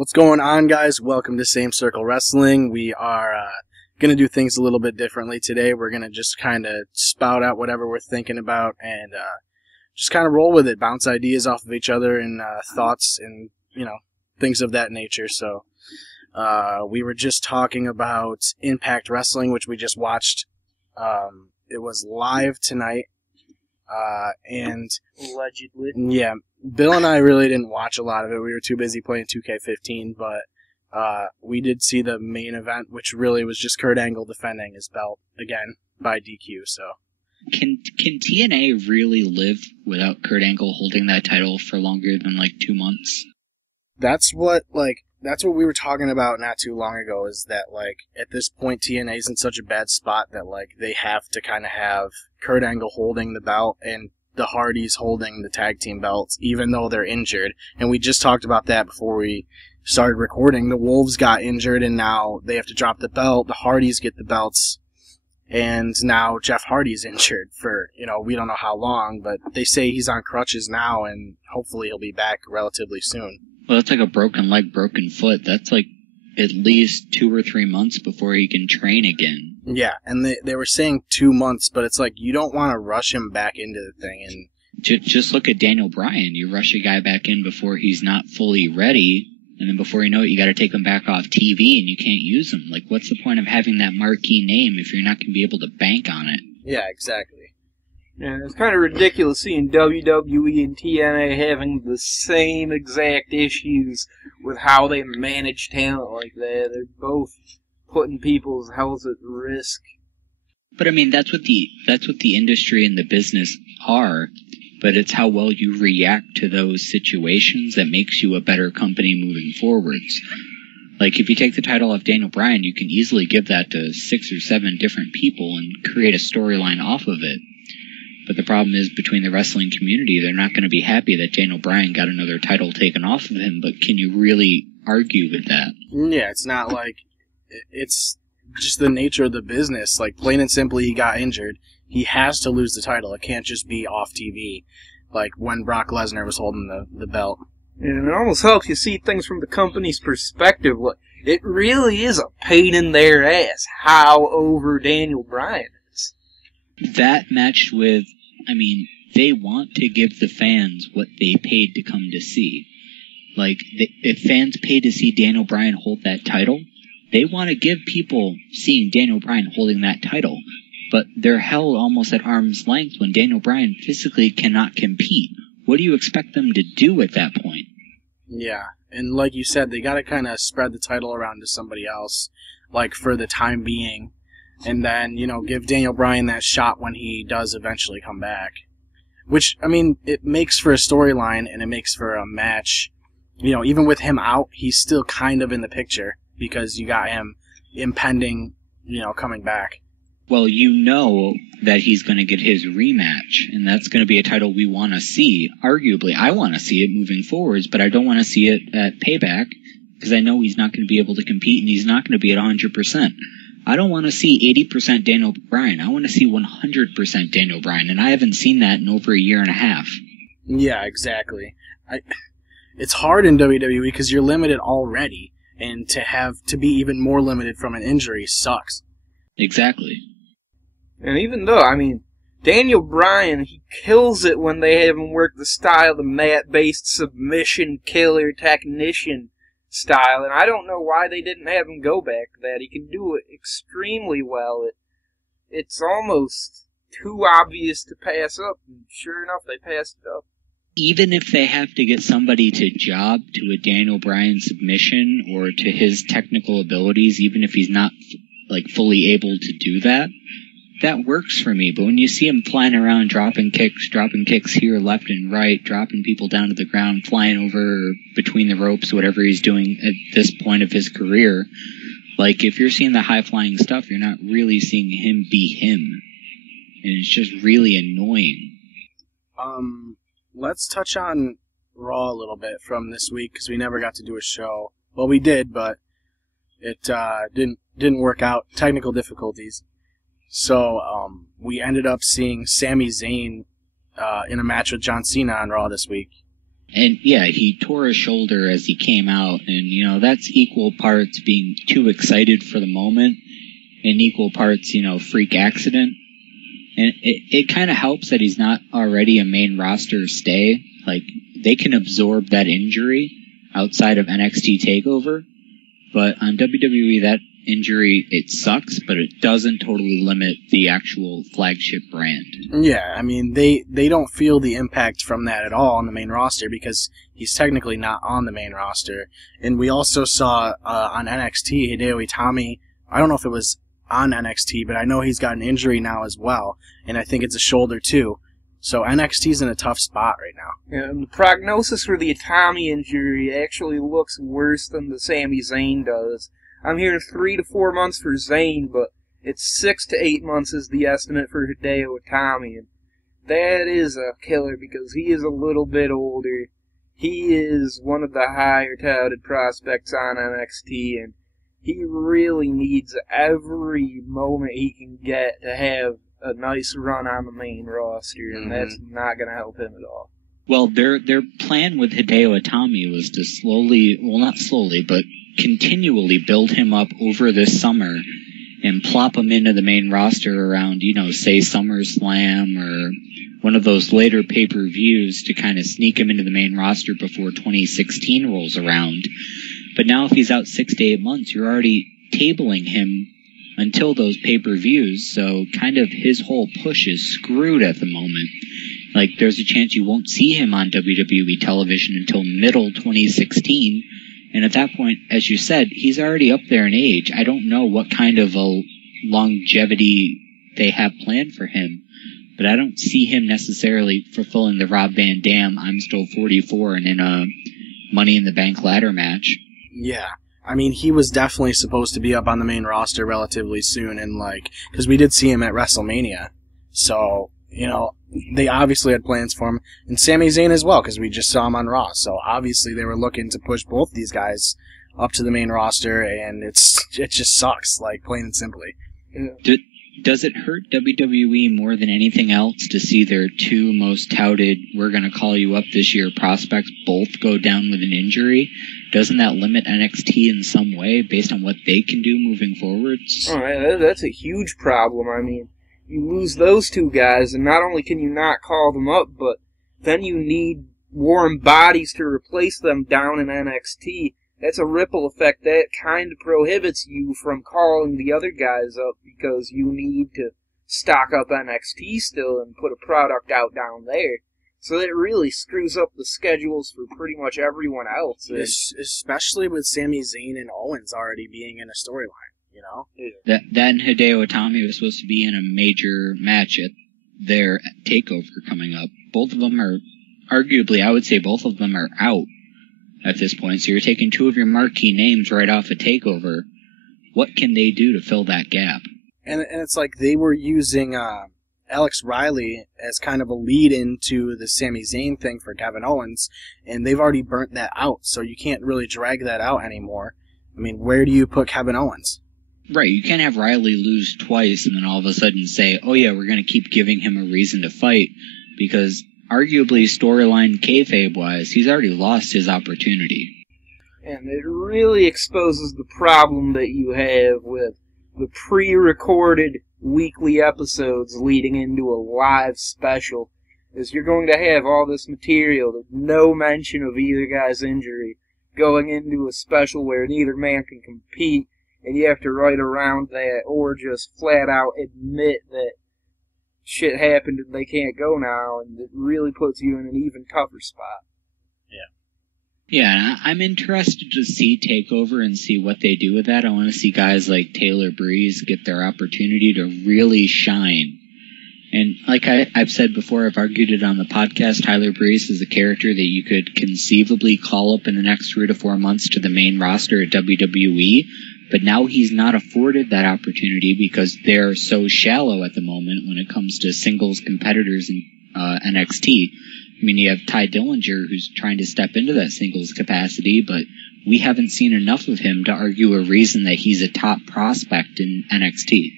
What's going on, guys? Welcome to Same Circle Wrestling. We are going to do things a little bit differently today. We're going to just kind of spout out whatever we're thinking about and just kind of roll with it, bounce ideas off of each other and thoughts and, things of that nature. So we were just talking about Impact Wrestling, which we just watched. It was live tonight. And allegedly, yeah, Bill and I really didn't watch a lot of it. We were too busy playing 2K15, but we did see the main event, which really was just Kurt Angle defending his belt again by DQ. So, can TNA really live without Kurt Angle holding that title for longer than like 2 months? That's what we were talking about not too long ago. Is that at this point TNA's in such a bad spot that they have to kind of have Kurt Angle holding the belt and the Hardys holding the tag team belts, even though they're injured. And we just talked about that before we started recording. The Wolves got injured, and now they have to drop the belt. The Hardys get the belts, and now Jeff Hardy's injured for, we don't know how long, but they say he's on crutches now, and hopefully he'll be back relatively soon. Well, that's like a broken leg, broken foot. That's like at least 2 or 3 months before he can train again. Yeah, and they were saying 2 months, but it's you don't want to rush him back into the thing. And just look at Daniel Bryan. You rush a guy back in before he's not fully ready, and then before you know it, you got to take him back off TV, and you can't use him. What's the point of having that marquee name if you're not going to be able to bank on it? Yeah, exactly. Yeah, it's kind of ridiculous seeing WWE and TNA having the same exact issues with how they manage talent like that. They're both putting people's health at risk. But I mean, that's what the industry and the business are. But it's how well you react to those situations that makes you a better company moving forwards. If you take the title off Daniel Bryan, you can easily give that to 6 or 7 different people and create a storyline off of it. But the problem is, between the wrestling community, they're not going to be happy that Daniel Bryan got another title taken off of him, but can you really argue with that? Yeah, it's not it's just the nature of the business. Plain and simply, he got injured. He has to lose the title. It can't just be off TV, when Brock Lesnar was holding the belt. And it almost helps you see things from the company's perspective. It really is a pain in their ass how over Daniel Bryan is. That matched with, they want to give the fans what they paid to come to see. If fans paid to see Daniel Bryan hold that title, they want to give people seeing Daniel Bryan holding that title. But they're held almost at arm's length when Daniel Bryan physically cannot compete. What do you expect them to do at that point? Yeah, and like you said, they got to kind of spread the title around to somebody else, for the time being. And then, give Daniel Bryan that shot when he does eventually come back. Which, it makes for a storyline and it makes for a match. Even with him out, he's still kind of in the picture because you got him impending, coming back. Well, that he's going to get his rematch, and that's going to be a title we want to see. Arguably, I want to see it moving forwards, but I don't want to see it at Payback because I know he's not going to be able to compete and he's not going to be at 100%. I don't want to see 80% Daniel Bryan. I want to see 100% Daniel Bryan, and I haven't seen that in over 1.5 years. Yeah, exactly. It's hard in WWE because you're limited already, and to be even more limited from an injury sucks. Exactly. And even though, Daniel Bryan, he kills it when they have him work the style, the mat-based submission killer technician style, and I don't know why they didn't have him go back to that. He can do it extremely well. It's almost too obvious to pass up, and sure enough, they passed it up. Even if they have to get somebody to job to a Daniel Bryan submission or to his technical abilities, even if he's not fully able to do that, that works for me. But when you see him flying around, dropping kicks here, left and right, dropping people down to the ground, flying over between the ropes, whatever he's doing at this point of his career, if you're seeing the high-flying stuff, you're not really seeing him be him. And it's just really annoying. Let's touch on Raw a little bit from this week, because we never got to do a show. Well, we did, but it didn't work out. Technical difficulties. So we ended up seeing Sami Zayn in a match with John Cena on Raw this week. And yeah, he tore his shoulder as he came out, and that's equal parts being too excited for the moment and equal parts, freak accident. And it kind of helps that he's not already a main roster stay. Like, they can absorb that injury outside of NXT TakeOver, but on WWE, that injury, it sucks, but it doesn't totally limit the actual flagship brand. Yeah, I mean, they don't feel the impact from that at all on the main roster because he's technically not on the main roster. And we also saw on NXT, Hideo Itami, I don't know if it was on NXT, but I know he's got an injury now as well, and I think it's a shoulder too. So NXT's in a tough spot right now. Yeah, and the prognosis for the Itami injury actually looks worse than the Sami Zayn does. I'm hearing 3 to 4 months for Zayn, but it's 6 to 8 months is the estimate for Hideo Itami, and that is a killer because he is a little bit older. He is one of the higher touted prospects on NXT, and he really needs every moment he can get to have a nice run on the main roster, and that's not going to help him at all. Well, their plan with Hideo Itami was to not slowly, but continually build him up over this summer and plop him into the main roster around, say SummerSlam or one of those later pay-per-views to kind of sneak him into the main roster before 2016 rolls around. But now if he's out 6 to 8 months, you're already tabling him until those pay-per-views, so kind of his whole push is screwed at the moment. Like, there's a chance you won't see him on WWE television until middle 2016, and at that point, as you said, he's already up there in age. I don't know what kind of a longevity they have planned for him, but I don't see him necessarily fulfilling the Rob Van Dam, I'm still 44 and in a Money in the Bank ladder match. Yeah. I mean, he was definitely supposed to be up on the main roster relatively soon, and because we did see him at WrestleMania. So, they obviously had plans for him. And Sami Zayn as well, because we just saw him on Raw. So, obviously, they were looking to push both these guys up to the main roster, and it just sucks, plain and simply. Does it hurt WWE more than anything else to see their two most touted, we're going to call you up this year prospects both go down with an injury? Doesn't that limit NXT in some way based on what they can do moving forwards? Oh, man, that's a huge problem. I mean, you lose those two guys, and not only can you not call them up, but then you need warm bodies to replace them down in NXT. That's a ripple effect that kind of prohibits you from calling the other guys up because you need to stock up NXT still and put a product out down there. So that really screws up the schedules for pretty much everyone else. Especially with Sami Zayn and Owens already being in a storyline, That and Hideo Itami was supposed to be in a major match at their TakeOver coming up. Both of them are, arguably, I would say both of them are out at this point. So you're taking two of your marquee names right off a TakeOver. What can they do to fill that gap? And it's like they were using Alex Riley as kind of a lead into the Sami Zayn thing for Kevin Owens, and they've already burnt that out, so you can't really drag that out anymore. I mean, where do you put Kevin Owens? Right, you can't have Riley lose twice and then all of a sudden say, oh yeah, we're going to keep giving him a reason to fight, because arguably storyline kayfabe-wise, he's already lost his opportunity. And it really exposes the problem that you have with the pre-recorded weekly episodes leading into a live special, is you're going to have all this material with no mention of either guy's injury going into a special where neither man can compete, and you have to write around that or just flat out admit that shit happened and they can't go now, and it really puts you in an even tougher spot. Yeah, I'm interested to see TakeOver and see what they do with that. I want to see guys like Taylor Breeze get their opportunity to really shine. And like I've said before, I've argued it on the podcast, Tyler Breeze is a character that you could conceivably call up in the next 3 to 4 months to the main roster at WWE, but now he's not afforded that opportunity because they're so shallow at the moment when it comes to singles competitors in NXT. I mean, you have Ty Dillinger, who's trying to step into that singles capacity, but we haven't seen enough of him to argue a reason that he's a top prospect in NXT.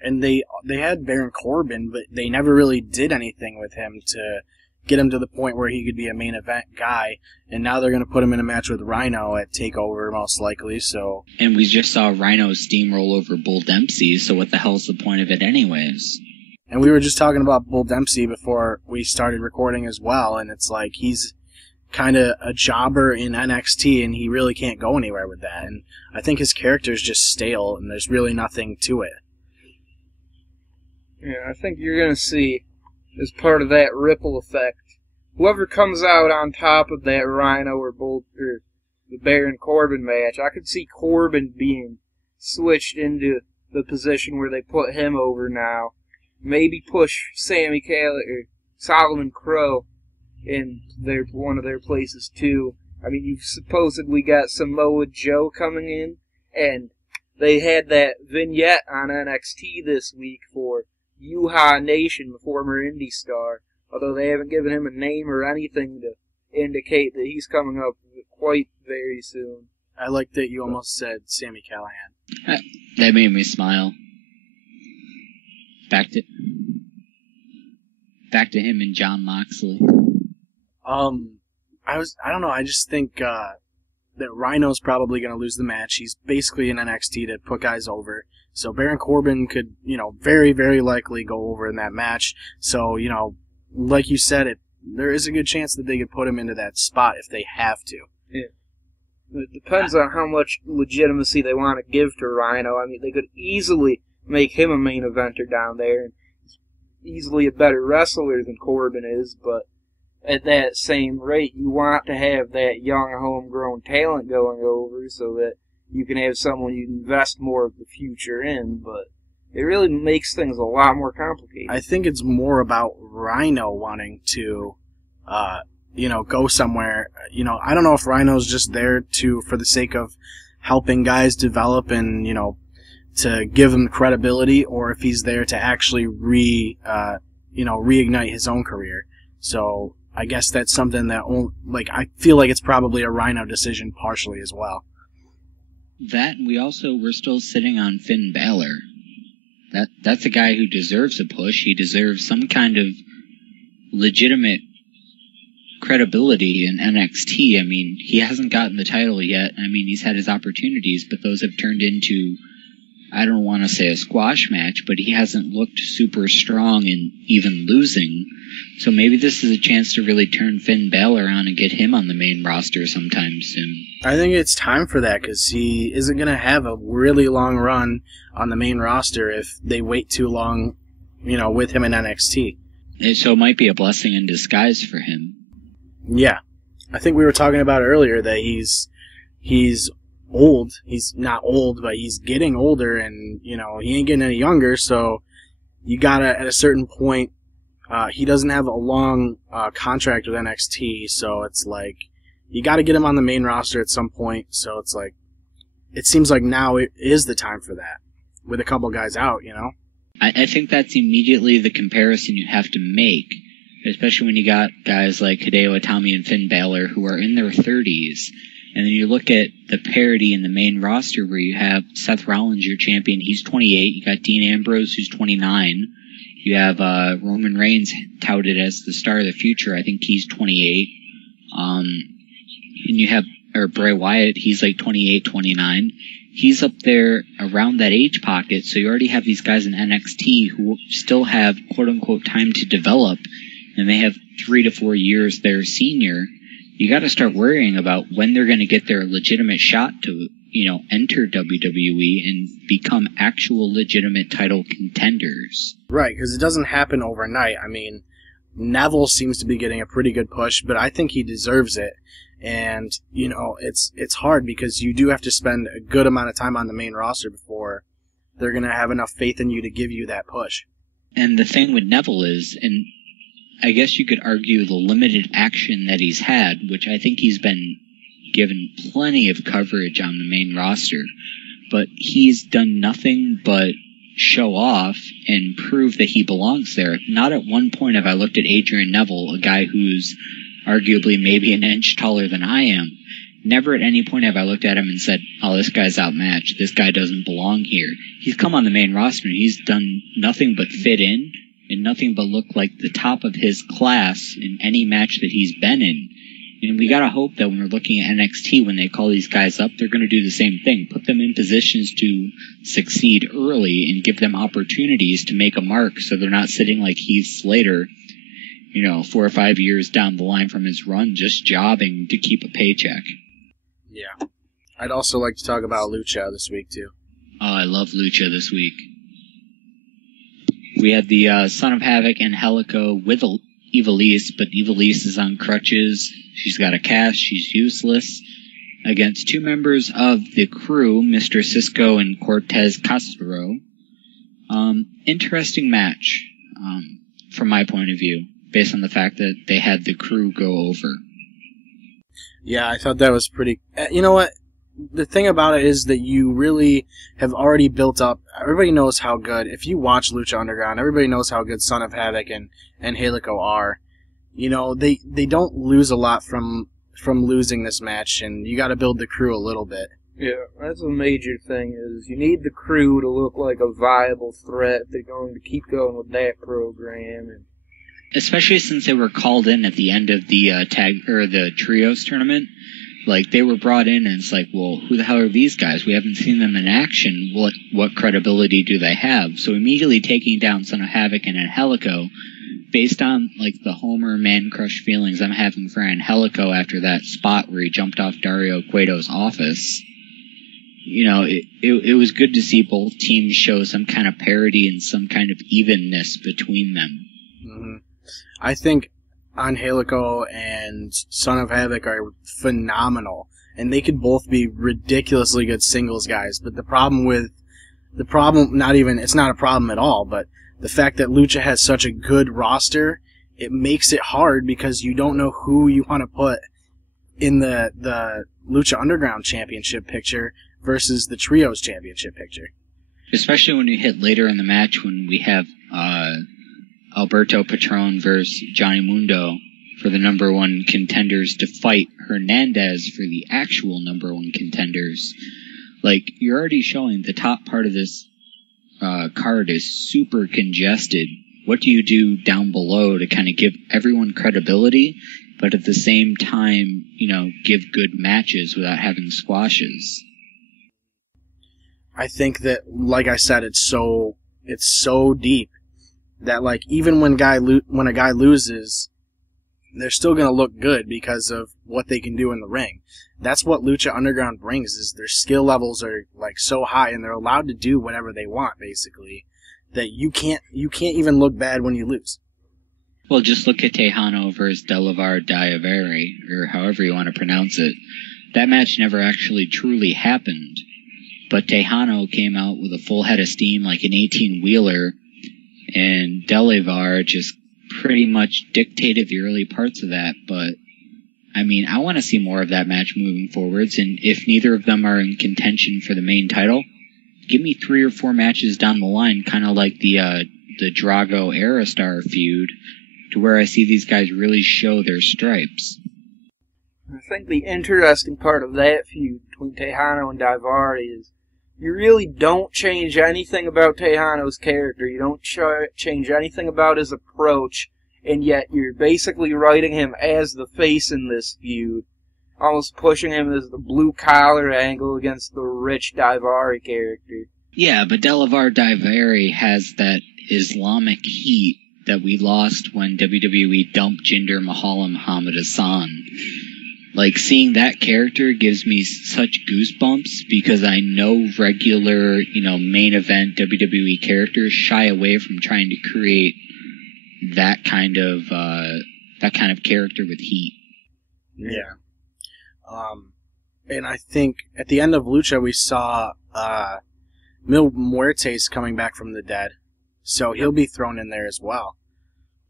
And they had Baron Corbin, but they never really did anything with him to get him to the point where he could be a main event guy. And now they're going to put him in a match with Rhino at TakeOver, most likely. So, and we just saw Rhino steamroll over Bull Dempsey, so what the hell's the point of it anyways? And we were just talking about Bull Dempsey before we started recording as well, and it's like he's kind of a jobber in NXT, and he really can't go anywhere with that. And I think his character is just stale, and there's really nothing to it. Yeah, I think you're going to see, as part of that ripple effect, whoever comes out on top of that Rhino or the Baron Corbin match, I could see Corbin being switched into the position where they put him over now. Maybe push Sammy Callihan or Solomon Crow in one of their places too. I mean, you've supposedly got Samoa Joe coming in, and they had that vignette on NXT this week for Yuha Nation, the former indie star, although they haven't given him a name or anything to indicate that he's coming up quite very soon. I like that you almost said Sammy Callihan. That made me smile. Back to him and John Moxley. I don't know, I just think that Rhino's probably going to lose the match. He's basically in NXT to put guys over. So Baron Corbin could, very, very likely go over in that match. So, like you said, there is a good chance that they could put him into that spot if they have to. Yeah. It depends on how much legitimacy they want to give to Rhino. I mean, they could easily make him a main eventer down there, and he's easily a better wrestler than Corbin is, but at that same rate, you want to have that young, homegrown talent going over so that you can have someone you invest more of the future in, but it really makes things a lot more complicated. I think it's more about Rhino wanting to, go somewhere. I don't know if Rhino's just there for the sake of helping guys develop and, to give them credibility, or if he's there to actually reignite his own career. So I guess that's something that, I feel like it's probably a Rhino decision partially as well. That, and we're still sitting on Finn Balor. That's a guy who deserves a push. He deserves some kind of legitimate credibility in NXT. I mean, he hasn't gotten the title yet. I mean, he's had his opportunities, but those have turned into, I don't want to say a squash match, but he hasn't looked super strong in even losing. So maybe this is a chance to really turn Finn Balor on and get him on the main roster sometime soon. I think it's time for that, because he isn't going to have a really long run on the main roster if they wait too long, with him in NXT. So it might be a blessing in disguise for him. Yeah. I think we were talking about earlier that he's old. He's not old, but he's getting older, and, he ain't getting any younger, so you gotta, at a certain point, he doesn't have a long contract with NXT, so it's like, you gotta get him on the main roster at some point, so it's like, it seems like now it is the time for that, with a couple guys out, I think that's immediately the comparison you have to make, especially when you got guys like Hideo Itami and Finn Balor who are in their 30s, and then you look at the parity in the main roster where you have Seth Rollins, your champion, he's 28, you got Dean Ambrose, who's 29, you have Roman Reigns touted as the star of the future, I think he's 28, and you have Bray Wyatt, he's like 28, 29. He's up there around that age pocket, so you already have these guys in NXT who still have quote-unquote time to develop, and they have 3 to 4 years their senior. You got to start worrying about when they're going to get their legitimate shot to, enter WWE and become actual legitimate title contenders. Right, because it doesn't happen overnight. I mean, Neville seems to be getting a pretty good push, but I think he deserves it. And, it's hard because you do have to spend a good amount of time on the main roster before they're going to have enough faith in you to give you that push. And the thing with Neville is, and I guess you could argue the limited action that he's had, which I think he's been given plenty of coverage on the main roster, but he's done nothing but show off and prove that he belongs there. Not at one point have I looked at Adrian Neville, a guy who's arguably maybe an inch taller than I am. Never at any point have I looked at him and said, oh, this guy's outmatched. This guy doesn't belong here. He's come on the main roster and he's done nothing but fit in and nothing but look like the top of his class in any match that he's been in. And we gotta hope that when we're looking at NXT, when they call these guys up, they're gonna do the same thing. Put them in positions to succeed early and give them opportunities to make a mark so they're not sitting like Heath Slater, 4 or 5 years down the line from his run, just jobbing to keep a paycheck. Yeah. I'd also like to talk about Lucha this week, too. Oh, I love Lucha this week. We had the Son of Havoc and Helico with Ivelisse, but Ivelisse is on crutches. She's got a cast. She's useless. Against two members of the crew, Mr. Cisco and Cortez Castro. Interesting match, from my point of view, based on the fact that they had the crew go over. Yeah, I thought that was pretty... You know what? The thing about it is that you really have already built up... Everybody knows how good... If you watch Lucha Underground, everybody knows how good Son of Havoc and Helico are. They don't lose a lot from losing this match, and you got to build the crew a little bit. Yeah, that's a major thing, is you need the crew to look like a viable threat if they're going to keep going with that program. And especially since they were called in at the end of the the trios tournament. Like, they were brought in, and it's like, well, who the hell are these guys? We haven't seen them in action. What credibility do they have? So immediately taking down Son of Havoc and Angelico, based on, like, the Homer man-crush feelings I'm having for Angelico after that spot where he jumped off Dario Cueto's office, it was good to see both teams show some kind of parity and some kind of evenness between them. Mm-hmm. I think Angelico and Son of Havoc are phenomenal, and they could both be ridiculously good singles guys, but it's not a problem at all, but the fact that Lucha has such a good roster, it makes it hard because you don't know who you want to put in the Lucha Underground championship picture versus the Trios championship picture. Especially when you hit later in the match when we have Alberto Patron versus Johnny Mundo for the number one contenders to fight Hernandez for the actual number one contenders. Like, you're already showing the top part of this card is super congested. What do you do down below to kind of give everyone credibility, but at the same time, give good matches without having squashes? I think that, like I said, it's so deep that, like, even when a guy loses, they're still going to look good because of what they can do in the ring. That's what Lucha Underground brings, is their skill levels are, like, so high, and they're allowed to do whatever they want, basically, that you can't even look bad when you lose. Well, just look at Tejano versus Delavar Diaveri, or however you want to pronounce it. That match never actually truly happened, but Tejano came out with a full head of steam like an 18-wheeler, and Delavar just pretty much dictated the early parts of that. But I mean, I want to see more of that match moving forwards, and if neither of them are in contention for the main title, give me 3 or 4 matches down the line, kind of like the Drago Aerostar feud, to where I see these guys really show their stripes. I think the interesting part of that feud between Tejano and Daivari is you really don't change anything about Tejano's character. You don't change anything about his approach, and yet you're basically writing him as the face in this feud, almost pushing him as the blue-collar angle against the rich Daivari character. Yeah, but Delavar Daivari has that Islamic heat that we lost when WWE dumped Jinder Mahal and Muhammad Hassan. Like, seeing that character gives me such goosebumps because I know regular, main event WWE characters shy away from trying to create that kind of character with heat. Yeah. And I think at the end of Lucha we saw Mil Muertes coming back from the dead, so he'll be thrown in there as well.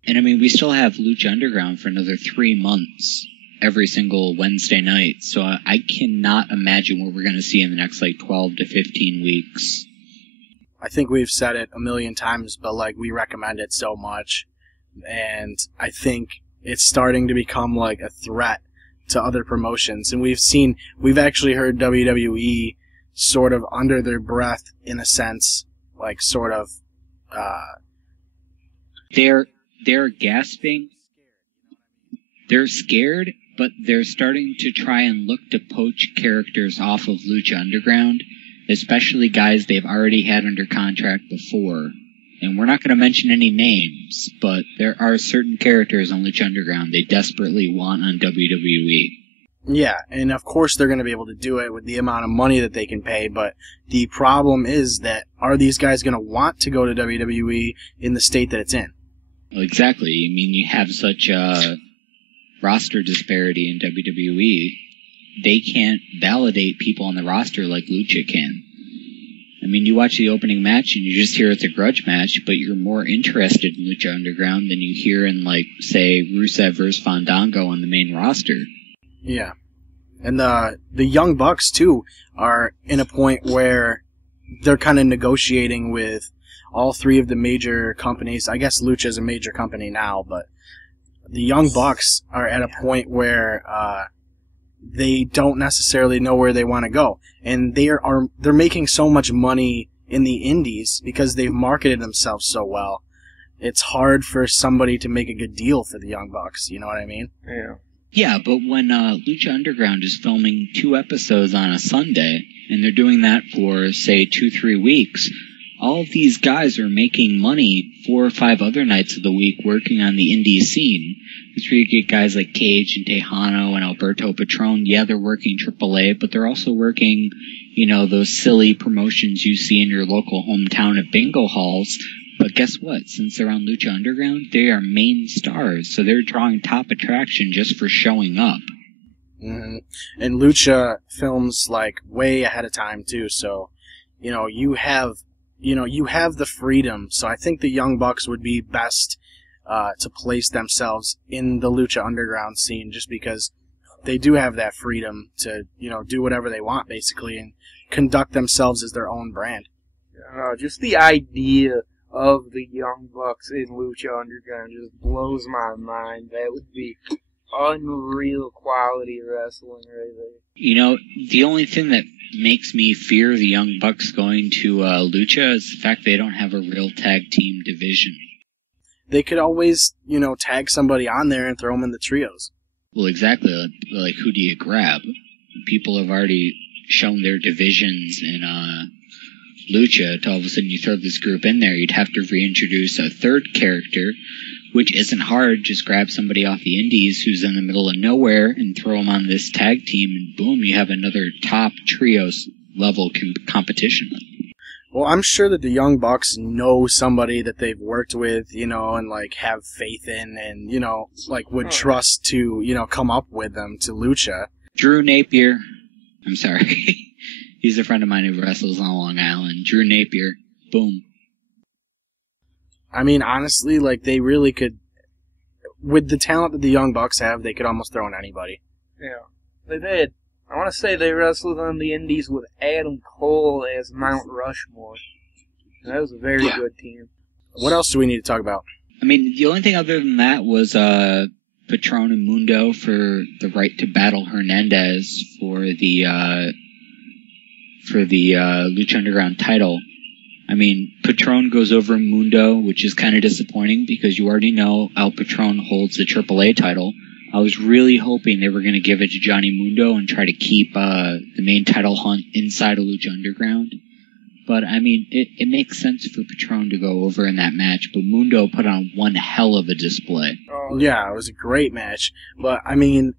And I mean, we still have Lucha Underground for another 3 months. Every single Wednesday night, so I cannot imagine what we're going to see in the next 12 to 15 weeks. I think we've said it a million times, but we recommend it so much, and I think it's starting to become a threat to other promotions, and we've actually heard WWE sort of under their breath, in a sense, They're gasping. They're scared, but they're starting to try and look to poach characters off of Lucha Underground, especially guys they've already had under contract before. And we're not going to mention any names, but there are certain characters on Lucha Underground they desperately want on WWE. Yeah, and of course they're going to be able to do it with the amount of money that they can pay, but the problem is that are these guys going to want to go to WWE in the state that it's in? Well, exactly. I mean, you have such a roster disparity in WWE. They can't validate people on the roster like Lucha can. I mean, you watch the opening match and you just hear it's a grudge match, but you're more interested in Lucha Underground than you hear in, like, say, Rusev versus Fandango on the main roster. Yeah. And the Young Bucks, too, are in a point where they're kind of negotiating with all three of the major companies. I guess Lucha is a major company now, but the Young Bucks are at a point where they don't necessarily know where they want to go. And they're making so much money in the indies because they've marketed themselves so well. It's hard for somebody to make a good deal for the Young Bucks, you know what I mean? Yeah. Yeah, but when Lucha Underground is filming 2 episodes on a Sunday, and they're doing that for, say, 2-3 weeks, all of these guys are making money 4 or 5 other nights of the week working on the indie scene. That's where you get guys like Cage and Tejano and Alberto Patron. Yeah, they're working AAA, but they're also working, you know, those silly promotions you see in your local hometown at bingo halls. But guess what? Since they're on Lucha Underground, they are main stars, so they're drawing top attraction just for showing up. Mm-hmm. And Lucha films, like, way ahead of time, too, so, you have the freedom. So I think the Young Bucks would be best to place themselves in the Lucha Underground scene just because they do have that freedom to, do whatever they want, basically, and conduct themselves as their own brand. Just the idea of the Young Bucks in Lucha Underground just blows my mind. That would be unreal quality wrestling right there. You know, the only thing that makes me fear the Young Bucks going to Lucha is the fact they don't have a real tag team division. They could always, tag somebody on there and throw them in the trios. Well, exactly. Like, who do you grab? People have already shown their divisions in Lucha. To all of a sudden you throw this group in there, you'd have to reintroduce a third character, which isn't hard. Just grab somebody off the indies who's in the middle of nowhere and throw them on this tag team, and boom, you have another top trios level competition. Well, I'm sure that the Young Bucks know somebody that they've worked with, and, like, have faith in and, would trust to, come up with them to Lucha. Drew Napier. I'm sorry. He's a friend of mine who wrestles on Long Island. Drew Napier. Boom. I mean, honestly, like, they really could, with the talent that the Young Bucks have, they could almost throw in anybody. Yeah, they did. I want to say they wrestled on the indies with Adam Cole as Mount Rushmore. That was a very good team. What else do we need to talk about? I mean, the only thing other than that was Patron and Mundo for the right to battle Hernandez for the Lucha Underground title. I mean, Patron goes over Mundo, which is kind of disappointing because you already know El Patron holds the AAA title. I was really hoping they were going to give it to Johnny Mundo and try to keep the main title hunt inside of Lucha Underground. But, I mean, it makes sense for Patron to go over in that match, but Mundo put on one hell of a display. Yeah, it was a great match. But, I mean,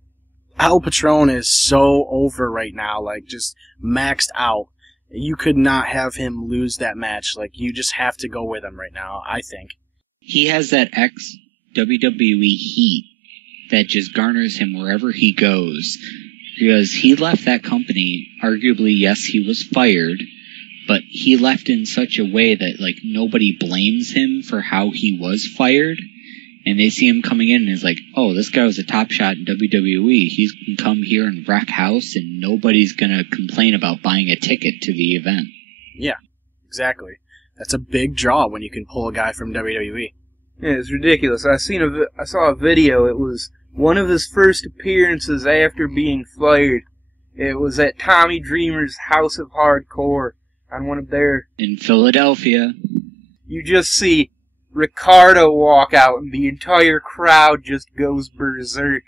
El Patron is so over right now, like, just maxed out. You could not have him lose that match. Like, you just have to go with him right now, I think. He has that ex-WWE heat that just garners him wherever he goes. Because he left that company, arguably, yes, he was fired, but he left in such a way that, like, nobody blames him for how he was fired. And they see him coming in and is like, oh, this guy was a top shot in WWE. He can come here and wreck house and nobody's going to complain about buying a ticket to the event. Yeah, exactly. That's a big draw when you can pull a guy from WWE. Yeah, it's ridiculous. I saw a video. It was one of his first appearances after being fired. It was at Tommy Dreamer's House of Hardcore on one of their... In Philadelphia. You just see Ricardo walk out and the entire crowd just goes berserk.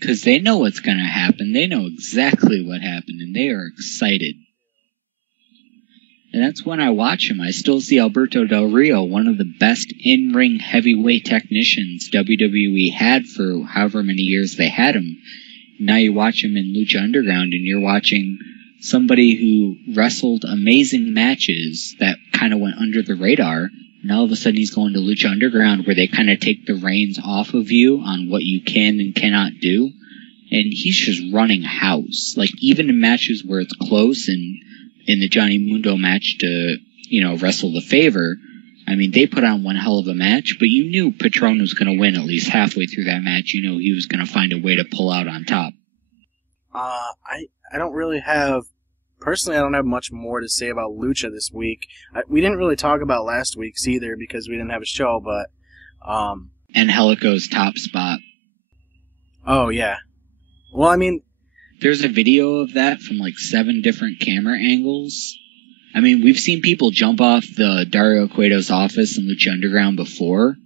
Because they know what's going to happen. They know exactly what happened, and they are excited. And that's when I watch him. I still see Alberto Del Rio, one of the best in-ring heavyweight technicians WWE had for however many years they had him. Now you watch him in Lucha Underground, and you're watching somebody who wrestled amazing matches that kind of went under the radar. And all of a sudden he's going to Lucha Underground, where they kind of take the reins off of you on what you can and cannot do. And he's just running house. Like, even in matches where it's close, and in the Johnny Mundo match to, wrestle the favor, I mean, they put on one hell of a match, but you knew Patron was going to win at least halfway through that match. You know he was going to find a way to pull out on top. I don't really have... Personally, I don't have much more to say about Lucha this week. We didn't really talk about last week's either because we didn't have a show, but... Angelico's top spot. Oh, yeah. Well, I mean... There's a video of that from like 7 different camera angles. I mean, we've seen people jump off the Dario Cueto's office in Lucha Underground before,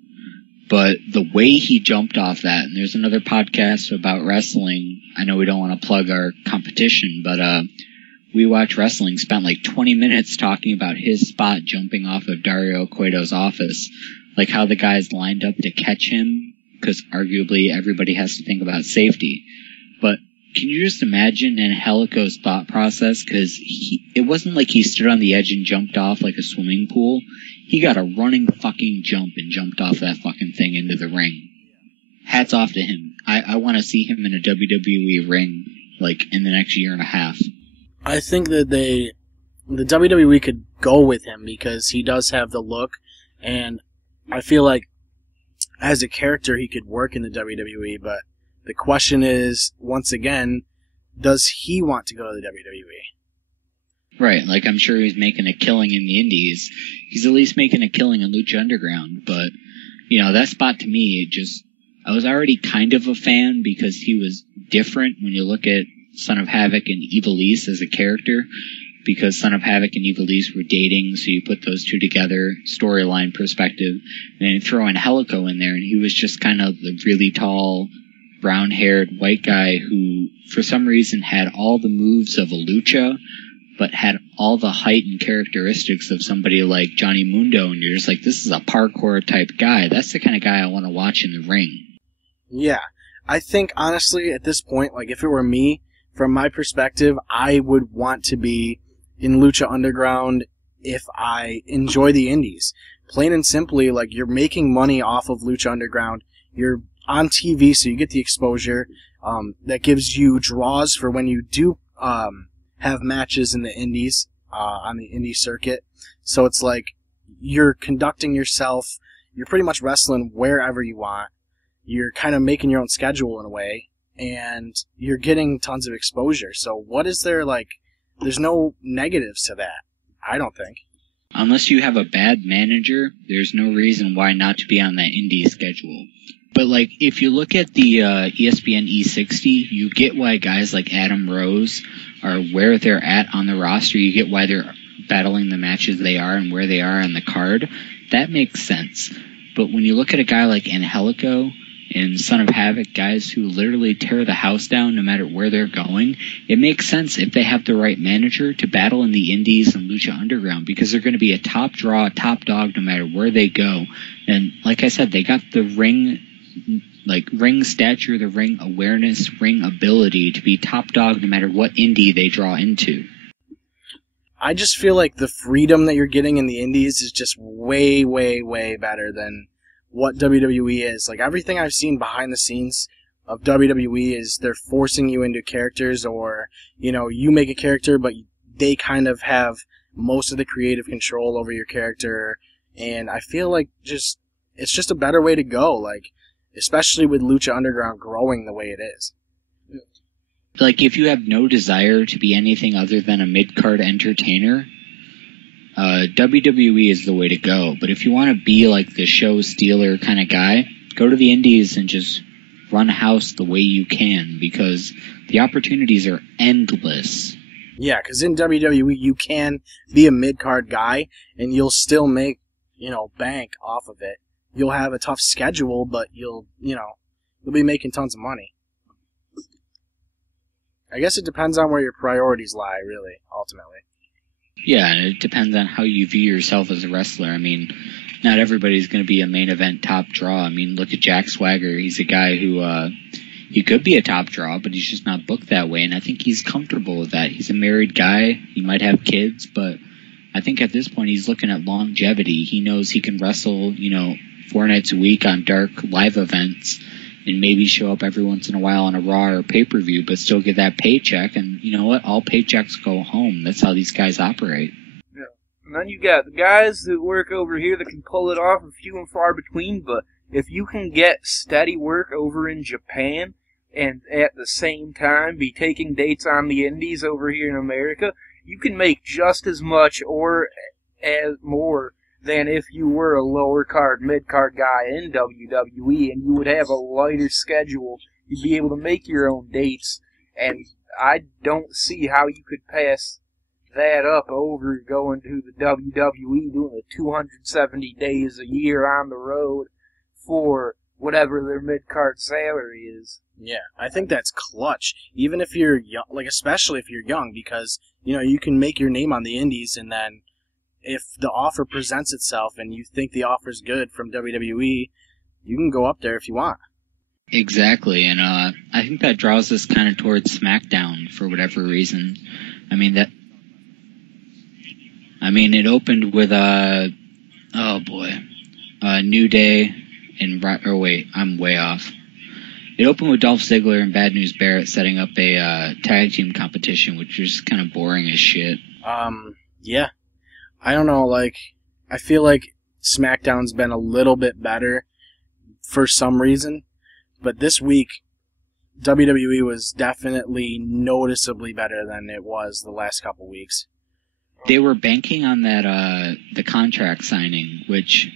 but the way he jumped off that, and there's another podcast about wrestling. I know we don't want to plug our competition, but We Watch Wrestling spent like 20 minutes talking about his spot jumping off of Dario Cueto's office, like how the guys lined up to catch him, because arguably everybody has to think about safety. But can you just imagine Angelico's thought process? Because it wasn't like he stood on the edge and jumped off like a swimming pool. He got a running fucking jump and jumped off that fucking thing into the ring. Hats off to him. I want to see him in a WWE ring, like, in the next year and a half. I think that the WWE could go with him because he does have the look, and I feel like as a character he could work in the WWE, but the question is, once again, does he want to go to the WWE? Right, like I'm sure he's making a killing in the Indies. He's at least making a killing in Lucha Underground, but, that spot to me, I was already kind of a fan because he was different when you look at Son of Havoc and Ivelisse as a character, because Son of Havoc and Ivelisse were dating, so you put those two together, storyline perspective, and then you throw Angelico in there, and he was just kind of the really tall, brown-haired white guy who, for some reason, had all the moves of a lucha, but had all the height and characteristics of somebody like Johnny Mundo, and you're just like, this is a parkour-type guy. That's the kind of guy I want to watch in the ring. Yeah. I think, honestly, at this point, like, if it were me, from my perspective, I would want to be in Lucha Underground if I enjoy the indies. Plain and simply, like, you're making money off of Lucha Underground. You're on TV, so you get the exposure. That gives you draws for when you do have matches in the indies, on the indie circuit. So it's like you're conducting yourself. You're pretty much wrestling wherever you want. You're kind of making your own schedule in a way, and you're getting tons of exposure. So what is there, like, there's no negatives to that, I don't think. Unless you have a bad manager, there's no reason why not to be on that indie schedule. But, like, if you look at the ESPN E60, you get why guys like Adam Rose are where they're at on the roster. You get why they're battling the matches they are and where they are on the card. That makes sense. But when you look at a guy like Angelico and Son of Havoc, guys who literally tear the house down no matter where they're going, it makes sense if they have the right manager to battle in the indies and Lucha Underground, because they're going to be a top draw, top dog no matter where they go. And like I said, they got the ring stature, the ring awareness, ring ability to be top dog no matter what indie they draw into. I just feel like the freedom that you're getting in the indies is just way, way, way better than what WWE is. Like, everything I've seen behind the scenes of WWE is they're forcing you into characters, or, you make a character, but they kind of have most of the creative control over your character, and I feel like it's just a better way to go, like, especially with Lucha Underground growing the way it is. Like, if you have no desire to be anything other than a mid-card entertainer, WWE is the way to go. But if you want to be like the show stealer kind of guy, go to the indies and just run house the way you can, because the opportunities are endless. Yeah, because in WWE you can be a mid-card guy and you'll still make, bank off of it. you'll have a tough schedule, but you'll be making tons of money. I guess it depends on where your priorities lie, really, ultimately. Yeah, and it depends on how you view yourself as a wrestler. I mean, not everybody's going to be a main event top draw. I mean, look at Jack Swagger. He's a guy who, he could be a top draw, but he's just not booked that way, and I think he's comfortable with that. He's a married guy. He might have kids, but I think at this point he's looking at longevity. He knows he can wrestle, 4 nights a week on dark live events and maybe show up every once in a while on a Raw or pay-per-view, but still get that paycheck. And you know what? All paychecks go home. That's how these guys operate. Yeah. And then you got the guys that work over here that can pull it off, few and far between, but if you can get steady work over in Japan and at the same time be taking dates on the indies over here in America, you can make just as much or as more than if you were a lower card, mid card guy in WWE, and you would have a lighter schedule. You'd be able to make your own dates, and I don't see how you could pass that up over going to the WWE, doing the 270 days a year on the road for whatever their mid card salary is. Yeah, I think that's clutch. Even if you're young, especially if you're young, because you can make your name on the indies, and then if the offer presents itself and you think the offer's good from WWE, you can go up there if you want. Exactly, and I think that draws us kind of towards SmackDown for whatever reason. It opened with New Day and I'm way off. It opened with Dolph Ziggler and Bad News Barrett setting up a tag team competition, which was kind of boring as shit. Yeah. I don't know, I feel like SmackDown's been a little bit better for some reason, but this week, WWE was definitely noticeably better than it was the last couple weeks. They were banking on that, the contract signing, which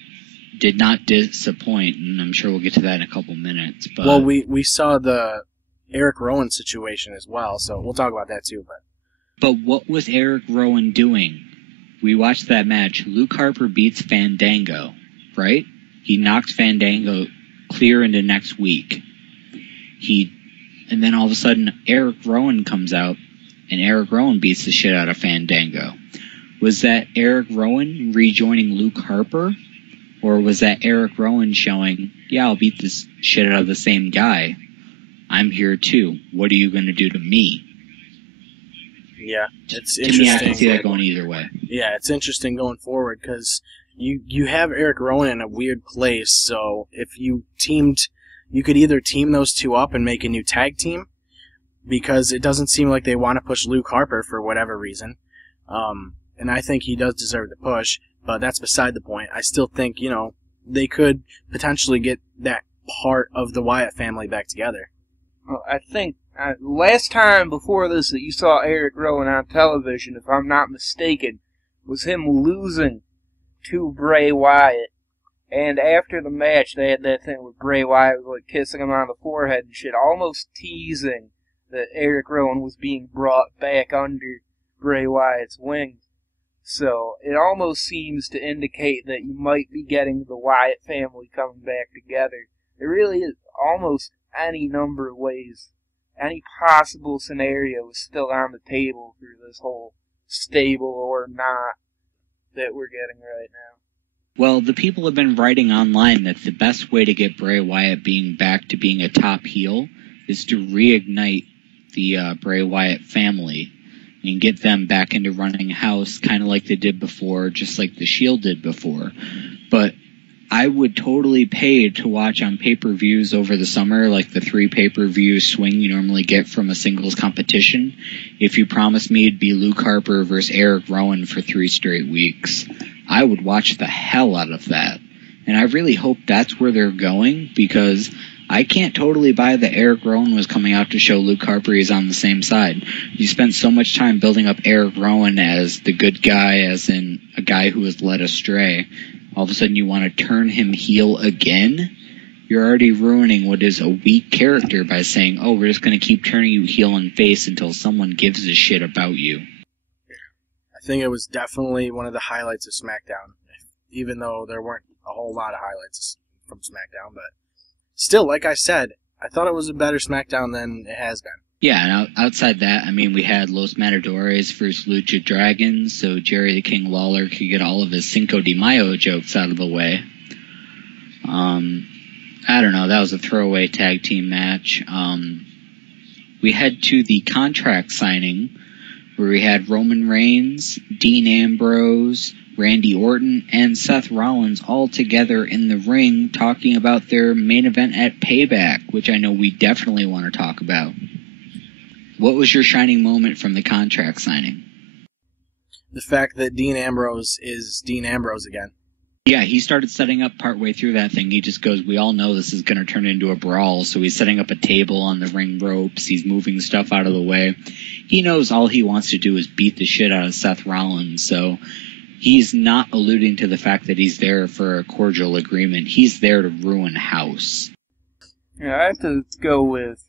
did not disappoint, and I'm sure we'll get to that in a couple minutes. But well, we saw the Eric Rowan situation as well, so we'll talk about that too. But what was Eric Rowan doing? We watched that match. Luke Harper beats Fandango, right? He knocks Fandango clear into next week. And then all of a sudden, Eric Rowan comes out, and Eric Rowan beats the shit out of Fandango. Was that Eric Rowan rejoining Luke Harper? Or was that Eric Rowan showing, yeah, I'll beat this shit out of the same guy. I'm here too. What are you going to do to me? Yeah, it's interesting. To me, I can see that going either way. Yeah, it's interesting going forward because you have Eric Rowan in a weird place. So if you could either team those two up and make a new tag team, because it doesn't seem like they want to push Luke Harper for whatever reason. And I think he does deserve the push, but that's beside the point. I still think, they could potentially get that part of the Wyatt family back together. Well, I think last time before this that you saw Eric Rowan on television, if I'm not mistaken, was him losing to Bray Wyatt. And after the match, they had that thing with Bray Wyatt was kissing him on the forehead and shit, almost teasing that Eric Rowan was being brought back under Bray Wyatt's wing. So it almost seems to indicate that you might be getting the Wyatt family coming back together. It really is almost any number of ways. Any possible scenario is still on the table for this whole stable or not that we're getting right now. Well, the people have been writing online that the best way to get Bray Wyatt back to being a top heel is to reignite the Bray Wyatt family and get them back into running house, kind of like they did before, just like the Shield did before. But I would totally pay to watch on pay-per-views over the summer, like the 3 pay-per-view swing you normally get from a singles competition, if you promised me it'd be Luke Harper versus Eric Rowan for 3 straight weeks. I would watch the hell out of that. And I really hope that's where they're going, because I can't totally buy that Eric Rowan was coming out to show Luke Harper he's on the same side. You spent so much time building up Eric Rowan as the good guy, as in a guy who was led astray. All of a sudden you want to turn him heel again? You're already ruining what is a weak character by saying, oh, we're just going to keep turning you heel and face until someone gives a shit about you. I think it was definitely one of the highlights of SmackDown, even though there weren't a whole lot of highlights from SmackDown, but still, like I said, I thought it was a better SmackDown than it has been. Yeah, and outside that, I mean, we had Los Matadores versus Lucha Dragons, so Jerry the King Lawler could get all of his Cinco de Mayo jokes out of the way. I don't know, that was a throwaway tag team match. We head to the contract signing, where we had Roman Reigns, Dean Ambrose, Randy Orton, and Seth Rollins all together in the ring talking about their main event at Payback, which I know we definitely want to talk about. What was your shining moment from the contract signing? The fact that Dean Ambrose is Dean Ambrose again. Yeah, he started setting up partway through that thing. He just goes, we all know this is going to turn into a brawl, so he's setting up a table on the ring ropes. He's moving stuff out of the way. He knows all he wants to do is beat the shit out of Seth Rollins, so he's not alluding to the fact that he's there for a cordial agreement. He's there to ruin house. Yeah, I have to go with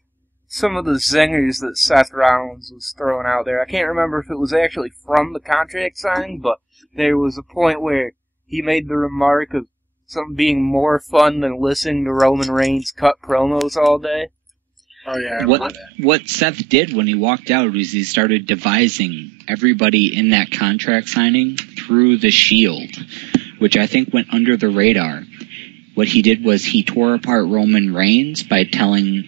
some of the zingers that Seth Rollins was throwing out there. I can't remember if it was actually from the contract signing, but there was a point where he made the remark of something being more fun than listening to Roman Reigns cut promos all day. Oh, yeah, I remember that. What Seth did when he walked out was he started devising everybody in that contract signing through the Shield, which I think went under the radar. What he did was he tore apart Roman Reigns by telling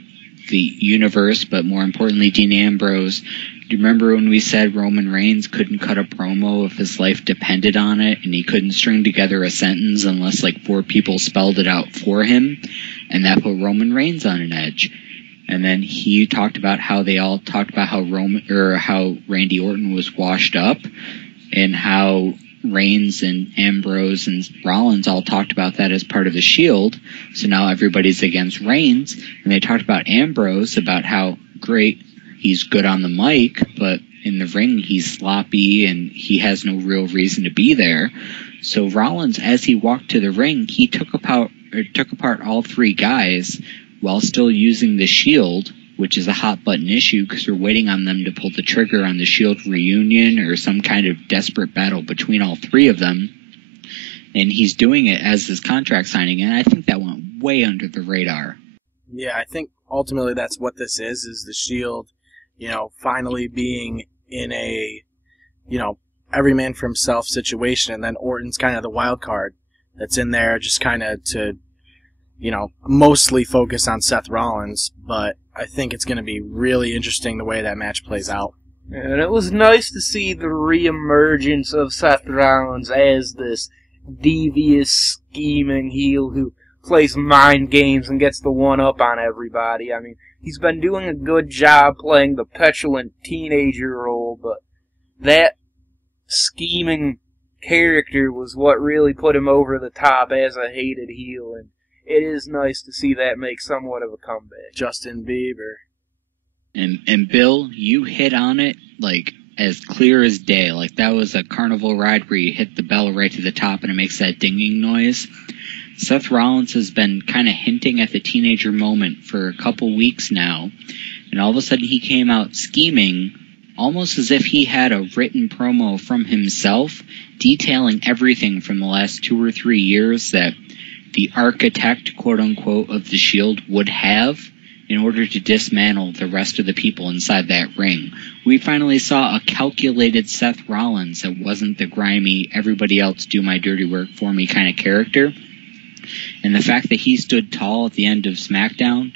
the universe, but more importantly Dean Ambrose, do you remember when we said Roman Reigns couldn't cut a promo if his life depended on it, and he couldn't string together a sentence unless like 4 people spelled it out for him, and that put Roman Reigns on an edge. And then he talked about how they all talked about how how Randy Orton was washed up, and how Reigns and Ambrose and Rollins all talked about that as part of the Shield. So now everybody's against Reigns, and they talked about Ambrose, about how great he's good on the mic, but in the ring he's sloppy and he has no real reason to be there. So Rollins, as he walked to the ring, he took apart all 3 guys while still using the Shield, which is a hot button issue because we're waiting on them to pull the trigger on the Shield reunion or some kind of desperate battle between all 3 of them. And he's doing it as his contract signing, and I think that went way under the radar. Yeah, I think ultimately that's what this is the Shield, finally being in a, every man for himself situation, and then Orton's kind of the wild card that's in there just kind of to, mostly focus on Seth Rollins, but I think it's going to be really interesting the way that match plays out. And it was nice to see the reemergence of Seth Rollins as this devious, scheming heel who plays mind games and gets the one-up on everybody. I mean, he's been doing a good job playing the petulant teenager role, but that scheming character was what really put him over the top as a hated heel, and it is nice to see that make somewhat of a comeback. Justin Bieber. And Bill, you hit on it, like, as clear as day. Like, that was a carnival ride where you hit the bell right to the top and it makes that dinging noise. Seth Rollins has been kind of hinting at the teenager moment for a couple weeks now, and all of a sudden he came out scheming, almost as if he had a written promo from himself, detailing everything from the last 2 or 3 years that the architect, quote-unquote, of the Shield would have in order to dismantle the rest of the people inside that ring. We finally saw a calculated Seth Rollins that wasn't the grimy, everybody else do my dirty work for me kind of character. And the fact that he stood tall at the end of SmackDown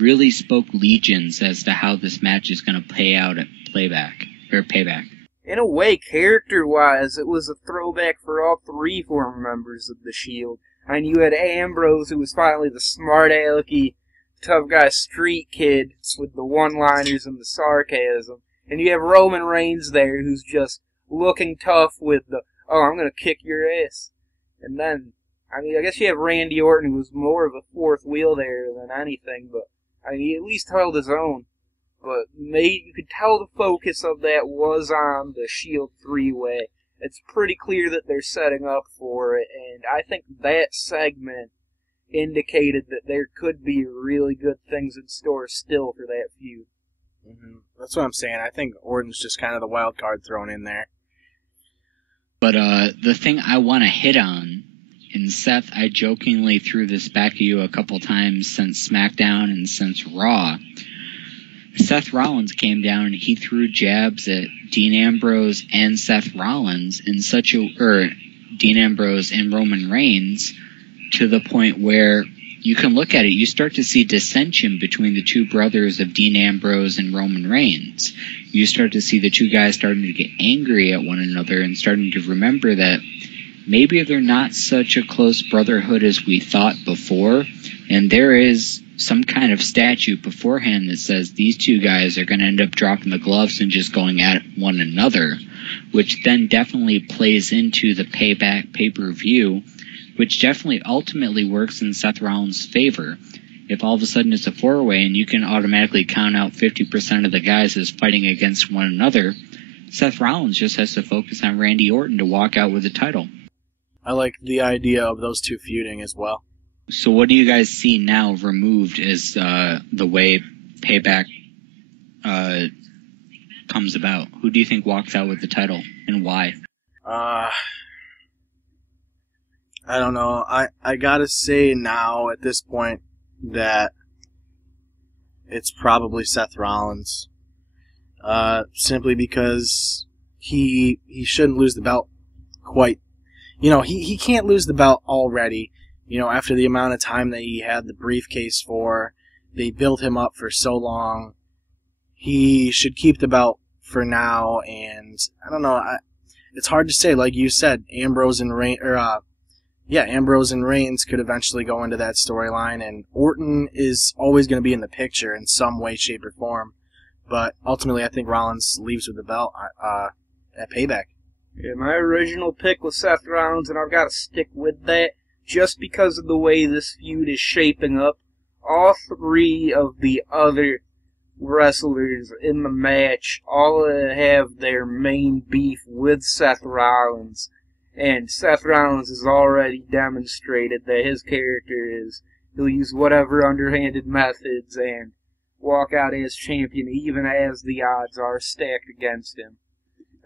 really spoke legions as to how this match is going to play out at Payback. In a way, character-wise, it was a throwback for all 3 former members of the Shield. I mean, you had Ambrose, who was finally the smart-alecky, tough guy street kid with the one-liners and the sarcasm. And you have Roman Reigns there, who's just looking tough with the, oh, I'm going to kick your ass. And then, I mean, I guess you have Randy Orton, who was more of a 4th wheel there than anything, but, I mean, he at least held his own. But you could tell the focus of that was on the Shield 3-way. It's pretty clear that they're setting up for it, and I think that segment indicated that there could be really good things in store still for that feud. Mm-hmm. That's what I'm saying. I think Orton's just kind of the wild card thrown in there. But the thing I want to hit on And Seth, I jokingly threw this back at you a couple times since SmackDown and since Raw. Seth Rollins came down and he threw jabs at Dean Ambrose and Seth Rollins Dean Ambrose and Roman Reigns, to the point where you can look at it, you start to see dissension between the two brothers of Dean Ambrose and Roman Reigns. You start to see the two guys starting to get angry at one another and starting to remember that maybe they're not such a close brotherhood as we thought before, and there is some kind of statute beforehand that says these two guys are going to end up dropping the gloves and just going at one another, which then definitely plays into the Payback pay-per-view, which definitely ultimately works in Seth Rollins' favor. If all of a sudden it's a four-way and you can automatically count out 50% of the guys as fighting against one another, Seth Rollins just has to focus on Randy Orton to walk out with the title. I like the idea of those two feuding as well. So what do you guys see now removed as the way Payback comes about? Who do you think walks out with the title, and why? I don't know. I gotta say now at this point that it's probably Seth Rollins. Simply because he shouldn't lose the belt quite. You know, he can't lose the belt already. You know, after the amount of time that he had the briefcase for, they built him up for so long. He should keep the belt for now, and I don't know. It's hard to say. Like you said, Ambrose and Reigns could eventually go into that storyline, and Orton is always going to be in the picture in some way, shape, or form. But ultimately, I think Rollins leaves with the belt at Payback. Yeah, my original pick was Seth Rollins, and I've got to stick with that. Just because of the way this feud is shaping up, all three of the other wrestlers in the match all have their main beef with Seth Rollins. And Seth Rollins has already demonstrated that his character is he'll use whatever underhanded methods and walk out as champion even as the odds are stacked against him.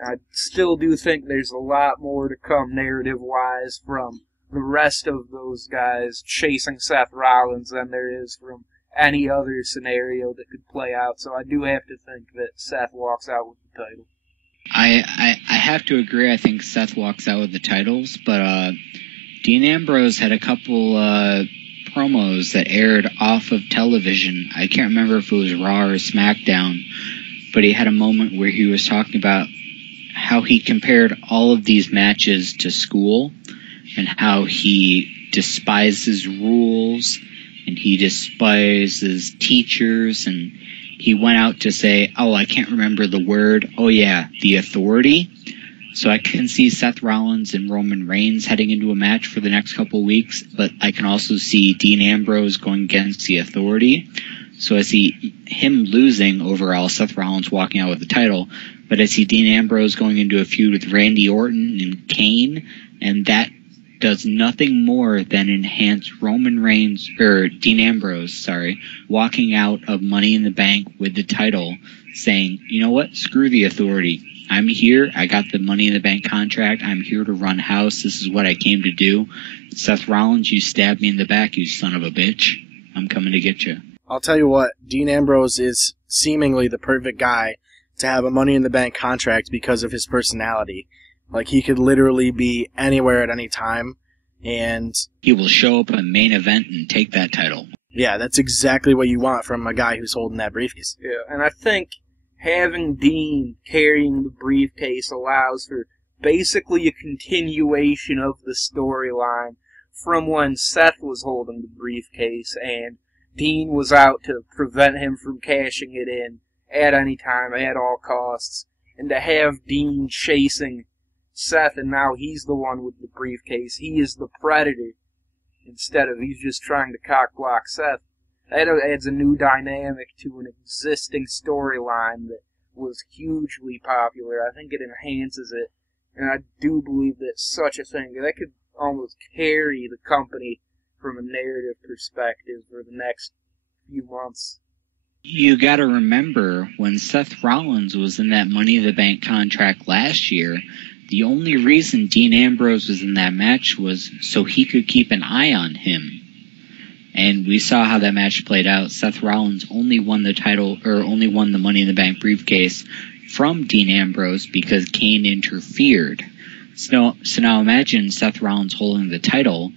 I still do think there's a lot more to come narrative-wise from the rest of those guys chasing Seth Rollins than there is from any other scenario that could play out. So I do have to think that Seth walks out with the title. I have to agree. I think Seth walks out with the titles, but Dean Ambrose had a couple promos that aired off of television. I can't remember if it was Raw or SmackDown, but he had a moment where he was talking about how he compared all of these matches to school, and how he despises rules, and he despises teachers, and he went out to say, oh, I can't remember the word, oh yeah, the Authority. So I can see Seth Rollins and Roman Reigns heading into a match for the next couple weeks, but I can also see Dean Ambrose going against the Authority. So I see him losing overall, Seth Rollins walking out with the title, but I see Dean Ambrose going into a feud with Randy Orton and Kane, and that does nothing more than enhance Dean Ambrose, walking out of Money in the Bank with the title, saying, you know what, screw the Authority. I'm here, I got the Money in the Bank contract, I'm here to run house, this is what I came to do. Seth Rollins, you stabbed me in the back, you son of a bitch. I'm coming to get you. I'll tell you what, Dean Ambrose is seemingly the perfect guy to have a Money in the Bank contract because of his personality. Like, he could literally be anywhere at any time, and he will show up at a main event and take that title. Yeah, that's exactly what you want from a guy who's holding that briefcase. Yeah, and I think having Dean carrying the briefcase allows for basically a continuation of the storyline from when Seth was holding the briefcase, and Dean was out to prevent him from cashing it in at any time, at all costs. And to have Dean chasing Seth, and now he's the one with the briefcase. He is the predator instead of he's just trying to cock-block Seth. That adds a new dynamic to an existing storyline that was hugely popular. I think it enhances it, and I do believe that such a thing, that could almost carry the company from a narrative perspective for the next few months. You gotta remember, when Seth Rollins was in that Money in the Bank contract last year, The only reason Dean Ambrose was in that match was so he could keep an eye on him. And we saw how that match played out. Seth Rollins only won the title, or only won the Money in the Bank briefcase from Dean Ambrose because Kane interfered. So now imagine Seth Rollins holding the title.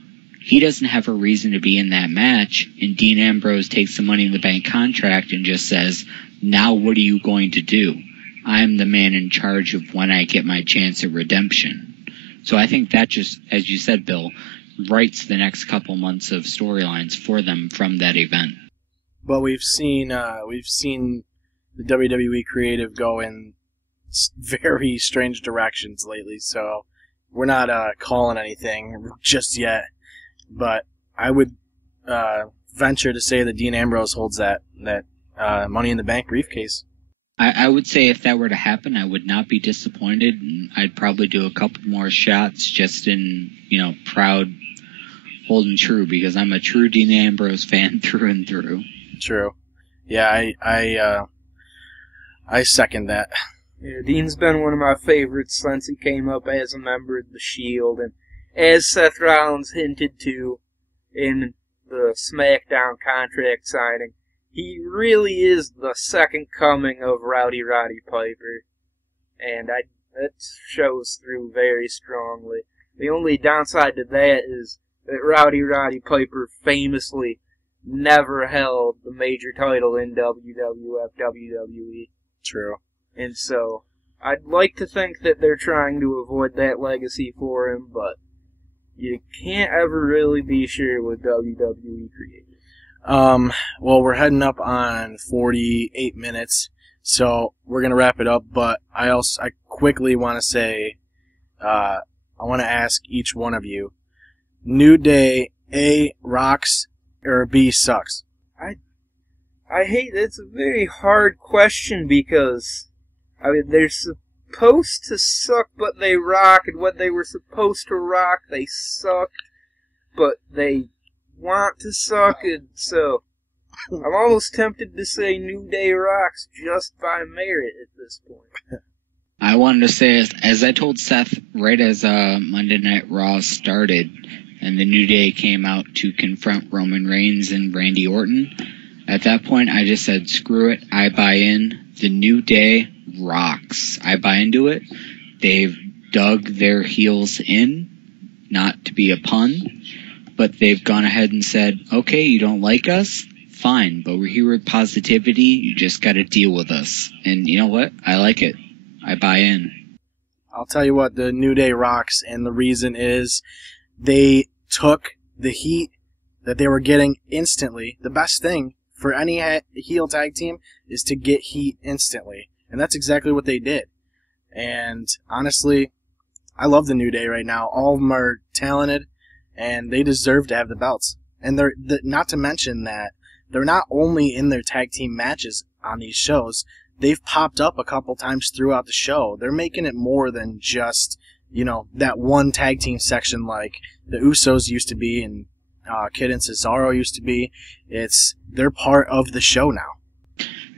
He doesn't have a reason to be in that match, and Dean Ambrose takes the Money in the Bank contract and just says, now what are you going to do? I'm the man in charge of when I get my chance at redemption. So I think that just, as you said, Bill, writes the next couple months of storylines for them from that event. But we've seen the WWE creative go in very strange directions lately, so we're not calling anything just yet. But I would venture to say that Dean Ambrose holds that Money in the Bank briefcase. I would say if that were to happen, I would not be disappointed, and I'd probably do a couple more shots just in, proud holding true, because I'm a true Dean Ambrose fan through and through. True. Yeah, I second that. Yeah, Dean's been one of my favorites since he came up as a member of the Shield, and as Seth Rollins hinted to in the SmackDown contract signing, he really is the second coming of Rowdy Roddy Piper, and that shows through very strongly. The only downside to that is that Rowdy Roddy Piper famously never held the major title in WWF, WWE. True. And so, I'd like to think that they're trying to avoid that legacy for him, but you can't ever really be sure with WWE creators. Well, we're heading up on 48 minutes, so we're gonna wrap it up, but I quickly want to say, I want to ask each one of you, New Day, A, rocks, or B, sucks? I hate, it's a very hard question because, they're supposed to suck, but they rock, and when they were supposed to rock, they sucked, but they want to suck, and so I'm almost tempted to say New Day rocks just by merit at this point. I wanted to say, as I told Seth right as Monday Night Raw started, and the New Day came out to confront Roman Reigns and Randy Orton, at that point I just said, screw it, I buy in. The New Day rocks. I buy into it. They've dug their heels in, not to be a pun, but they've gone ahead and said, okay, you don't like us? Fine, but we're here with positivity. You just got to deal with us. And you know what? I like it. I buy in. I'll tell you what, the New Day rocks, and the reason is they took the heat that they were getting instantly. The best thing for any heel tag team is to get heat instantly, and that's exactly what they did. And honestly, I love the New Day right now. All of them are talented, and they deserve to have the belts. And they're not to mention that they're not only in their tag team matches on these shows, they've popped up a couple times throughout the show. They're making it more than just, that one tag team section like the Usos used to be and Kid and Cesaro used to be. They're part of the show now.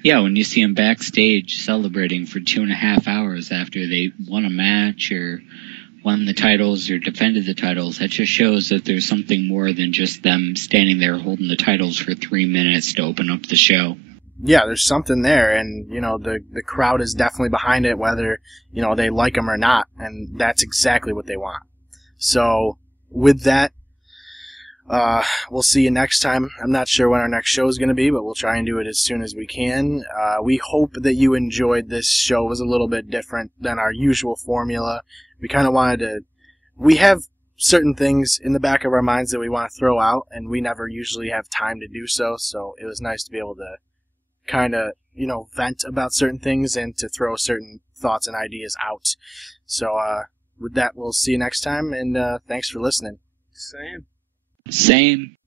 Yeah, when you see them backstage celebrating for 2.5 hours after they won a match or won the titles or defended the titles, that just shows that there's something more than just them standing there holding the titles for 3 minutes to open up the show. Yeah, there's something there, and, the crowd is definitely behind it, whether, they like them or not, and that's exactly what they want. So, with that, we'll see you next time. I'm not sure when our next show is going to be, but we'll try and do it as soon as we can. We hope that you enjoyed this show. It was a little bit different than our usual formula. We kind of wanted to... We have certain things in the back of our minds that we want to throw out, and we never usually have time to do so, so it was nice to be able to kind of, vent about certain things and to throw certain thoughts and ideas out. So, with that, we'll see you next time, and thanks for listening. Same. Same.